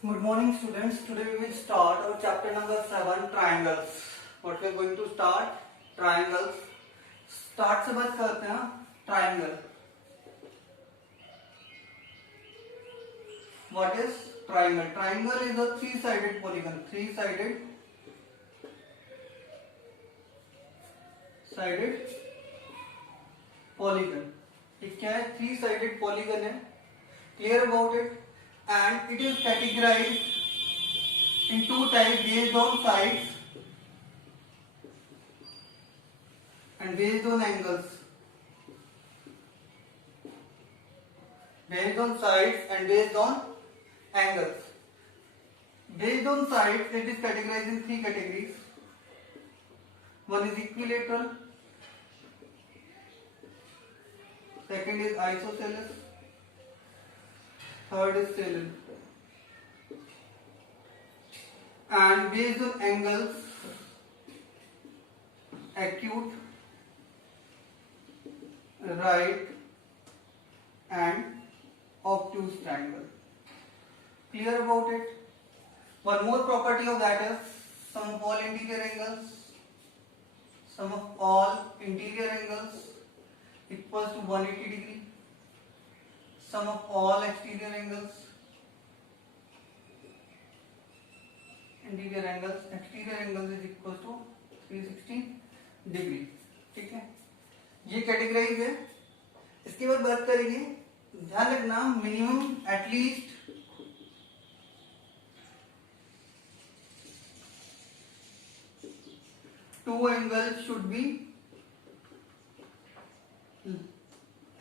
Good morning students. Today we will start our chapter number 7 triangles. What we are going to start? Triangles. Start से बात करते हैं triangle. What is triangle? Triangle is a three-sided polygon. Three-sided polygon. ये क्या है? Three-sided polygon है. Clear about it? And it is categorized in two types based on sides and based on angles. Based on sides and based on angles. Based on sides, it is categorized in three categories. One is equilateral, second is isosceles, third is scalene. And based on angles, acute, right and obtuse triangle. Clear about it? One more property of that is sum of all interior angles. Sum of all interior angles equals to 180 degree. Sum of all exterior angles is equals to 360 degree. ठीक है, ये categorise है. इसके बाद बात करेंगे, ध्यान रखना minimum at least to angle should be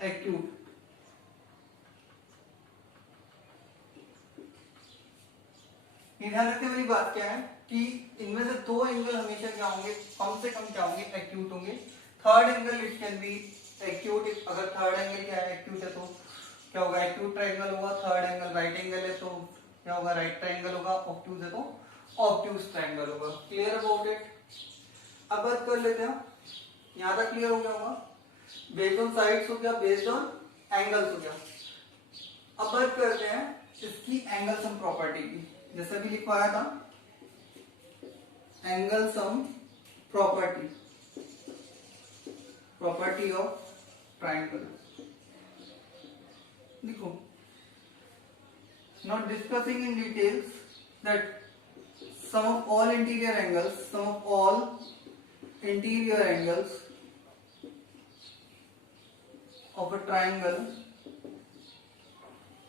acute. ध्यान रखने वाली बात क्या है कि इनमें से दो एंगल हमेशा क्या होंगे, कम से कम क्या होंगे, एक्यूट होंगे. Third angle it can B acute. अगर थर्ड एंगल क्या है, एक्यूट है, तो क्या होगा, एक्यूट ट्रायंगल होगा. थर्ड एंगल राइट एंगल है तो क्या होगा, राइट ट्रायंगल होगा. ऑब्ट्यूज है तो ऑब्ट्यूज ट्रायंगल होगा. Clear about it? अब बात कर लेते हैं, यहां तक क्लियर हो गया होगा. बेस्ड ऑन साइड्स हो गया, बेस्ड ऑन एंगल्स हो गया. अब बात करते हैं इसकी एंगल सम प्रॉपर्टी की. जैसा भी लिखवाया था, angle sum property of triangle. देखो, not discussing in details that sum of all interior angles of a triangle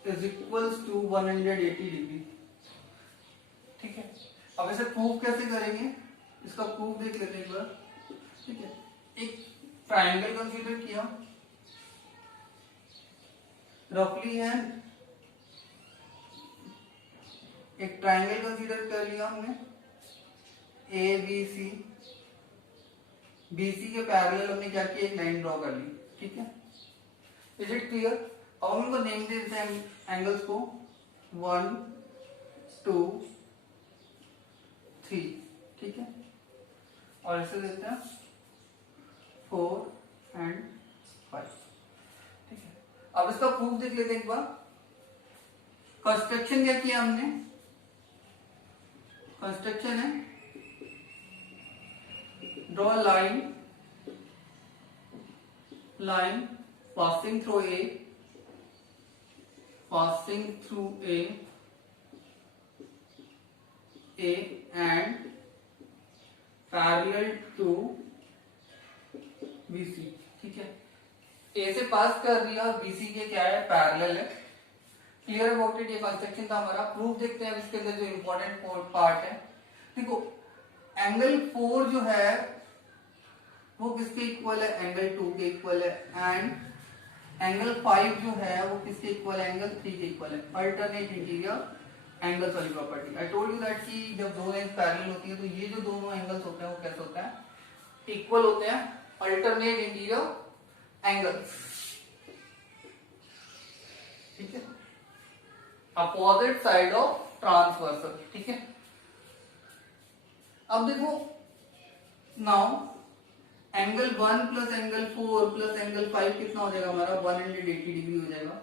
is equals to 180 degree. ठीक है, अब इसे प्रूव कैसे करेंगे, इसका प्रूफ देख लेते हैं एक बार. ठीक है, एक ट्राइंगल कंसीडर किया रफली है, एक ट्राइंगल कंसीडर कर लिया हमने ए बी सी. बीसी के पैरेलल हमने क्या किया, एक लाइन ड्रॉ कर ली. ठीक है, इज इट क्लियर? अब हम इनको नेम देते हैं एंगल्स को 1 2 3. ठीक है, और ऐसे देते हैं 4 एंड 5. ठीक है, अब इसका प्रूफ देख लेते हैं एक बार. कंस्ट्रक्शन क्या किया हमने, कंस्ट्रक्शन है draw line passing through A and parallel to BC. ठीक है, A से पास कर दिया, BC के क्या है, पैरेलल है. Clear about it? ये कंस्ट्रक्शन था हमारा. प्रूफ देखते हैं. अब इसके अंदर जो इंपॉर्टेंट पार्ट है, देखो एंगल 4 जो है वो किसके इक्वल है, एंगल 2 के इक्वल है. एंड एंगल 5 जो है वो किसके इक्वल है, एंगल 3 के इक्वल है. अल्टरनेट इंटीरियर एंगल्स वाली property. I told you that कि जब दो लाइन पैरेलल होती है तो ये जो दोनों एंगल्स होते हैं वो कैसे होते हैं, इक्वल होते हैं. Alternate interior angles. ठीक है, अपोजिट साइड ऑफ ट्रांसवर्सल. ठीक है, अब देखो now angle 1 plus angle 4 plus angle 5 कितना हो जाएगा हमारा 180 डिग्री हो जाएगा.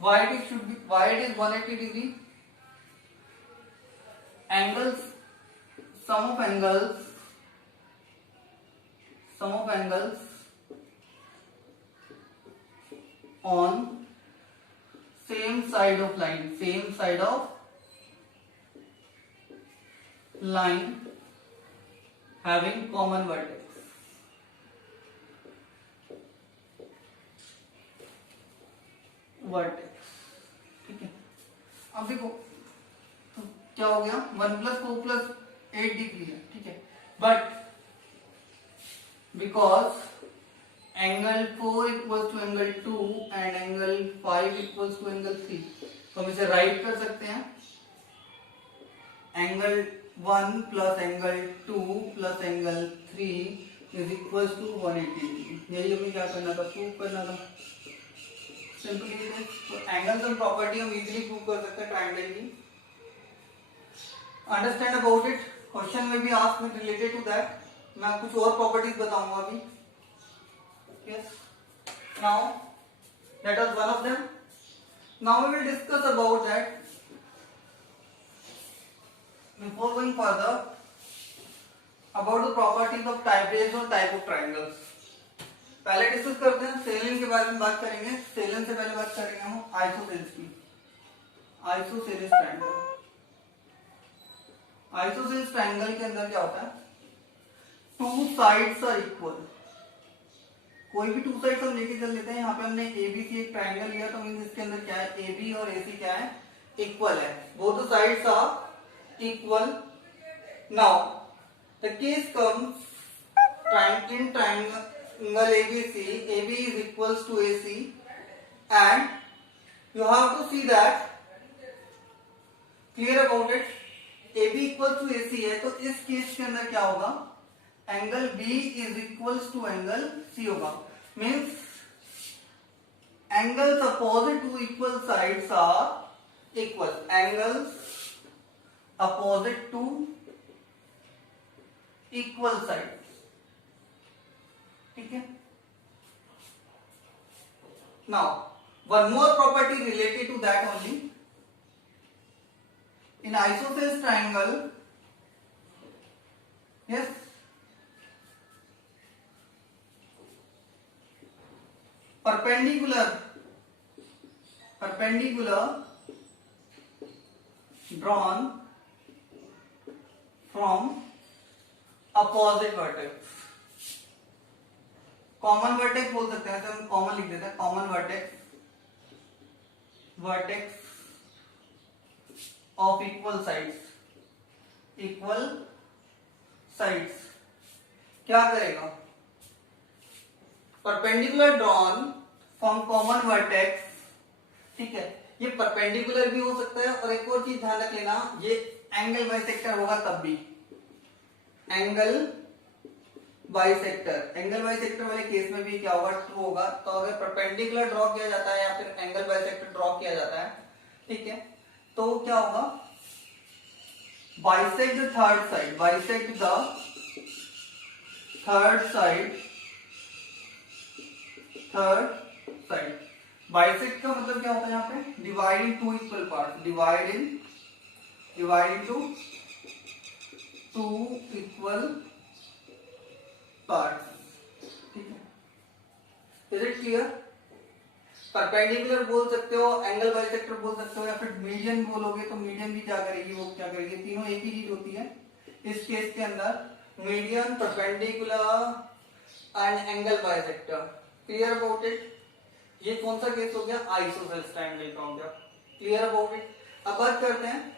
Why it is 180 degree? angles, sum of angles on same side of line having common vertex. ठीक है, अब देखो तो क्या हो गया, 1+4+8 डिग्री है, ठीक है, but because angle 4 equals to angle 2 and angle 5 equals to angle 3, तो हम इसे राइट कर सकते हैं angle 1 plus angle 2 plus angle 3 is equals to 180 degree. यही हमें क्या करना था, प्रूव करना था। सिंपली तो एंगल्स एंड प्रॉपर्टी हम इजीली प्रूव कर सकते हैं ट्रायंगल की। अंडरस्टैंड अबाउट इट, क्वेश्चन में भी ask me related to that, मैं कुछ और प्रॉपर्टीज बताऊंगा अभी। Yes, now that was one of them. Now we will discuss about that before going further about the properties of type और type of triangles. पहले discuss करते हैं salient के बारे में बात करेंगे। सेलिन से पहले बात करेंगे हम आइसोसेल्स की। आइसोसेल्स ट्रायंगल, आइसोसेल्स ट्रायंगल के अंदर क्या होता है, टू साइड्स आर इक्वल। कोई भी टू साइड्स हम लेके चल लेते हैं, यहाँ पे हमने एबीसी एक ट्रायंगल लिया तो मींस इसके अंदर क्या है, एबी और एसी क्या है, इक्वल है, both the sides are equal. Now the case comes in triangle ABC, AB is equals to AC and you have to see that, clear about it, AB equals to AC है तो इस case के अंदर क्या होगा, angle B is equals to angle C होगा। Means angles opposite to equal sides are equal, angles opposite to equal sides, ठीक है। Now one more property related to that only, in isosceles triangle, yes, perpendicular drawn from opposite vertex, common vertex बोल सकते हैं, हम common लिख देते हैं, common vertex of equal sides क्या करेगा, perpendicular drawn from common vertex, ठीक है। ये परपेंडिकुलर भी हो सकता है और एक और चीज ध्यान रख लेना, ये एंगल बाइसेक्टर होगा तब भी, एंगल बाइसेक्टर वाले केस में भी क्या होगा, ट्रू होगा। तो अगर परपेंडिकुलर ड्रॉ किया जाता है या फिर एंगल बाइसेक्टर ड्रॉ किया जाता है, ठीक है, तो क्या होगा, bisect the third side, bisect का मतलब क्या होता है, यहाँ पे divide in two equal part, divide into two equal parts, ठीक है। Is it clear? परपेंडिकुलर बोल सकते हो, एंगल बाइसेक्टर बोल सकते हो, या फिर मीडियन बोलोगे तो मीडियन भी क्या करेगी, वो क्या करेगी, तीनों एक ही चीज होती है इस केस के अंदर, median, perpendicular and angle bisector. Clear about it? ये कौन सा केस हो गया, आइसोसेल्स ट्रायंगल का हो गया। Clear about it? अब बात करते हैं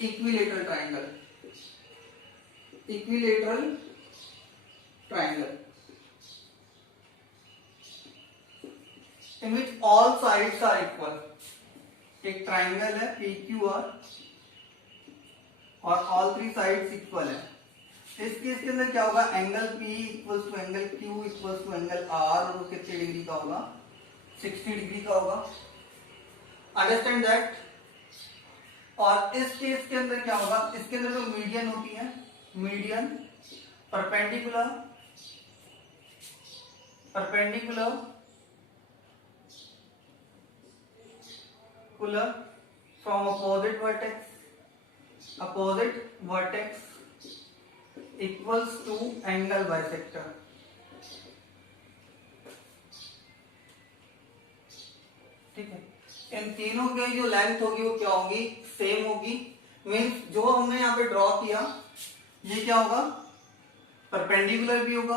equilateral triangle. Equilateral triangle in which all sides are equal। एक ट्रायंगल है PQR और all three sides equal है। इस केस के अंदर क्या होगा, angle P equals to angle Q equals to angle R, और वो कितने डिग्री का होगा, 60 डिग्री का होगा। Understand that? और इस केस के अंदर क्या होगा, इसके अंदर जो मीडियन होती है, median perpendicular from opposite vertex, opposite vertex equals to angle bisector. ठीक है, इन तीनों के जो लेंथ होगी वो क्या होगी, सेम होगी। मीन्स जो हमने यहाँ पे ड्रॉ किया ये क्या होगा, परपेंडिकुलर भी होगा,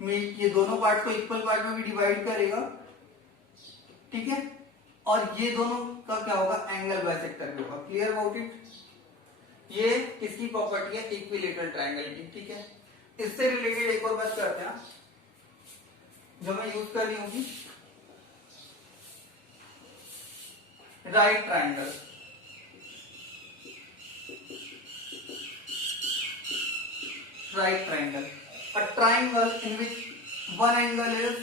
ये दोनों पार्ट को इक्वल पार्ट में भी डिवाइड करेगा, ठीक है, और ये दोनों का क्या होगा, एंगल बाइसेक्टर भी होगा। Clear about it. ये किसकी प्रॉपर्टी है, इक्विलेटरल ट्रायंगल की। ठीक है, इससे रिलेटेड एक और बात करते हैं जो मैं यूज कर रही होगी, right triangle. Right triangle, a triangle in which one angle is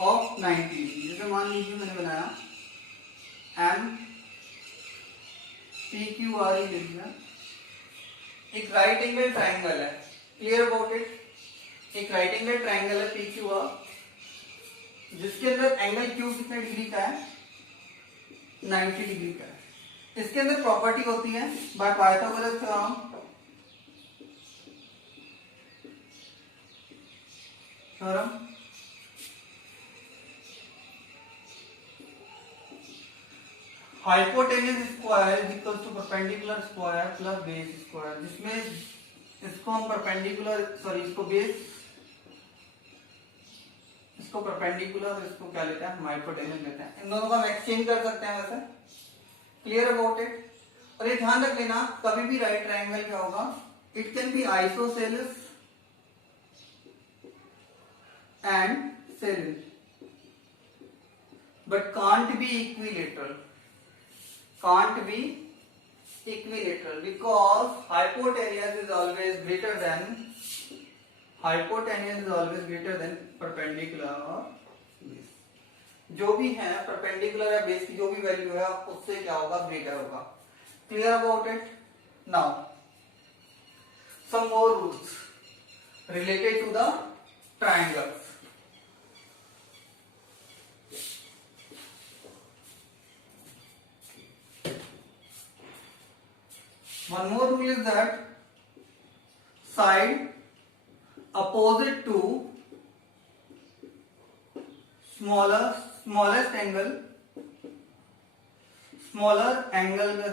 of 90 degree. जैसे मान लीजिए मैंने बनाया M P Q R E लिख दिया, एक राइट एंगल ट्रायंगल है। Clear about it. एक राइट एंगल ट्रायंगल है पी क्यू आर, जिसके अंदर एंगल क्यू कितने डिग्री का है, 90 डिग्री का है। इसके अंदर प्रॉपर्टी होती है by Pythagoras theorem, hypotenuse square is equal to perpendicular square plus base square, जिसमें इसको हम परपेंडिकुलर इसको बेस, इसको परपेंडिकुलर, इसको क्या लेते हैं, हम हाइपोटेन्यूज लेते हैं। इन दोनों का हम एक्सचेंज कर सकते हैं वैसे। Clear about it. और ये ध्यान रख लेना, कभी भी राइट ट्रायंगल क्या होगा, it can be isosceles and scalene but can't be equilateral. Can't be equilateral because hypotenuse is always greater than perpendicular or base. जो भी है परपेंडिकुलर या बेस की जो भी वैल्यू है उससे क्या होगा, ग्रेटर होगा। Clear about it. Now some more rules related to the triangles. One more rule is that side opposite to smallest angle, smaller angle का